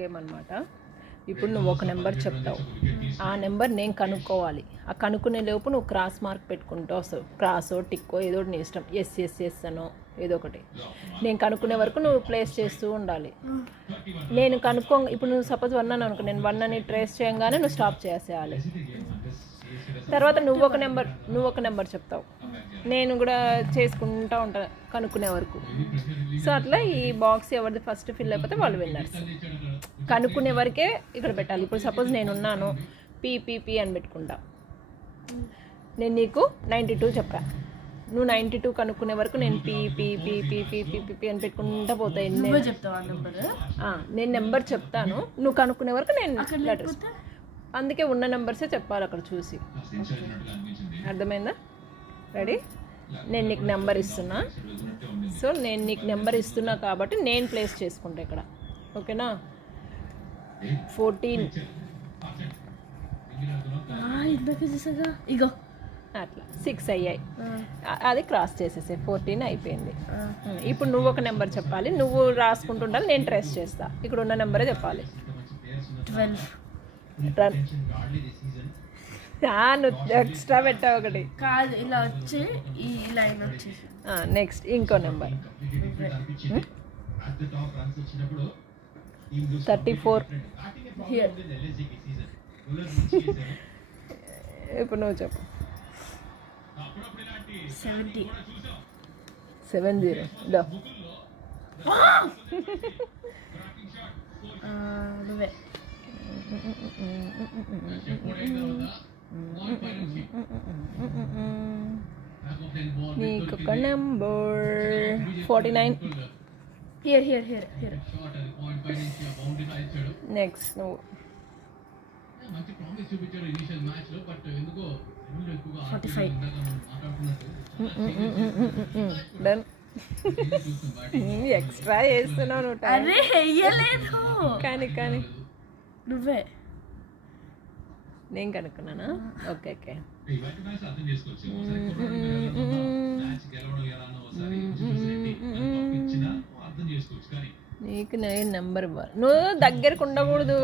Game అనమాట. ఇప్పుడు నువ్వు ఒక నెంబర్ చెప్తావు, ఆ నెంబర్ నేను కనుక్కోవాలి. ఆ కనుక్కునే లోపు నువ్వు క్రాస్ మార్క్ పెట్టుకుంటూ వస్తావు. క్రాసో టిక్కో ఏదో నీ ఇష్టం, ఎస్ ఎస్ ఎస్ అనో ఏదో ఒకటి. నేను కనుక్కునే వరకు నువ్వు ప్లేస్ చేస్తూ ఉండాలి. నేను ఇప్పుడు నువ్వు సపోజ్ 1 అని అనుకో, నేను 1 అని ట్రేస్ చేయగానే నువ్వు స్టాప్ చేసేయాలి. తర్వాత నువ్వు ఒక నెంబర్ చెప్తావు, నేను కూడా చేసుకుంటూ ఉంటాను కనుక్కునే వరకు. సో అట్లా ఈ బాక్స్ ఎవరిది ఫస్ట్ ఫిల్ అయిపోతే వాళ్ళు విన్నర్స్. కనుక్కునే వరకే ఇక్కడ పెట్టాలి. ఇప్పుడు సపోజ్ నేనున్నాను, పీపీపీ అని పెట్టుకుంటా. నేను నీకు 92 చెప్పా, నువ్వు 92 కనుక్కునే వరకు నేను పీ అని పెట్టుకుంటా పోతాయి. నేను నెంబర్ చెప్తాను, నువ్వు కనుక్కునే వరకు నేను లెటర్స్. అందుకే ఉన్న నెంబర్సే చెప్పాలి అక్కడ చూసి. అర్థమైందా? రెడీ? నేను నీకు నెంబర్ ఇస్తున్నా. సో నేను నీకు నెంబర్ ఇస్తున్నా కాబట్టి నేను ప్లేస్ చేసుకుంటా ఇక్కడ. ఓకేనా? 14 ఇగో అట్లా 6 అయ్యాయి. అది క్రాస్ చేసేసే 14 అయిపోయింది. ఇప్పుడు నువ్వు ఒక నెంబర్ చెప్పాలి, నువ్వు రాసుకుంటుండాలి, నేను ట్రేస్ చేస్తా. ఇక్కడ ఉన్న నెంబరే చెప్పాలి. 12. నువ్వు ఎక్స్ట్రా పెట్టావు ఒకటి. కాదు, ఇలా వచ్చి ఈ లైన్ వచ్చేసి నెక్స్ట్ ఇంకో నెంబర్ 34. ఇప్పుడు నువ్వు చెప్పు. 70. 70 నువ్వే. నీకొక నెంబర్ 49. హియర్. నెక్స్ట్ నువ్వు 45. డన్. ఎక్స్ట్రా చేస్తున్నావు నువ్వు. అరే వెయ్యలేదు. కానీ నువ్వే. నేను కనుక్కున్నానా? ఓకే. నీకు నేను నెంబర్ ఇవ్వాలి, నువ్వు దగ్గరకు ఉండకూడదు.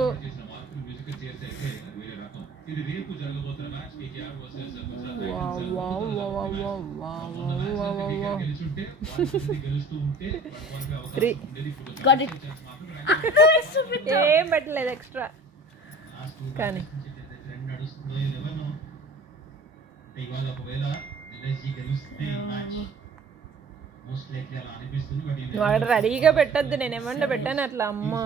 ఏం పెట్టలేదు ఎక్స్ట్రా. కానీ నువ్వు అక్కడ రెడీగా పెట్టద్దు, నేను ఏమన్నా పెట్టాను అట్లా. అమ్మా